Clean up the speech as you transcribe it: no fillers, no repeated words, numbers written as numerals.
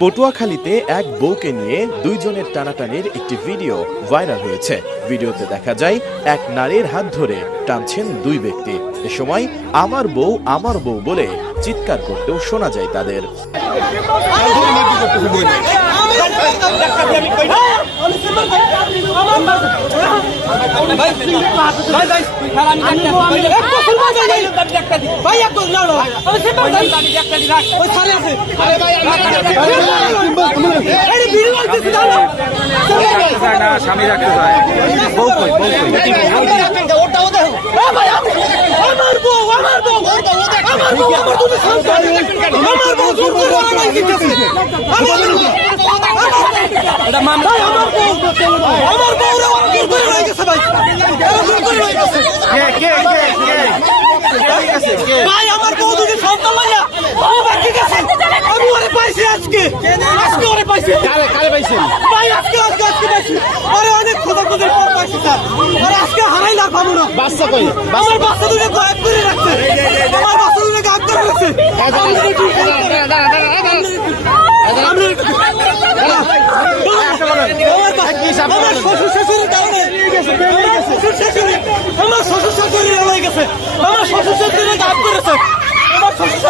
পটুয়াখালীতে এক বউকে নিয়ে দুইজনের টানাটানির একটি ভিডিও ভাইরাল হয়েছে। ভিডিওতে দেখা যায় এক নারীর হাত ধরে টানছেন দুই ব্যক্তি। এ সময় আমার বউ বলে চিৎকার করতেও শোনা যায় তাদের। স্বামী রাখতে চায় বউ কই অনেক খোঁজাখুঁজির পর পাইছি স্যার। আর আজকে হারাইলাম পাবো না। বাচ্চা কই? আমার বাচ্চা দুটো গায়েব করে রাখছে। আমার বাচ্চা দুটো গায়েব করে রাখছে। আমার শ্বশুর শাশুড়ির কারণে আমার শ্বশুর শাশুড়ি রয়ে গেছে। আমার শ্বশুর শাশুড়ি গায়েব করেছে। আমার শ্বশুর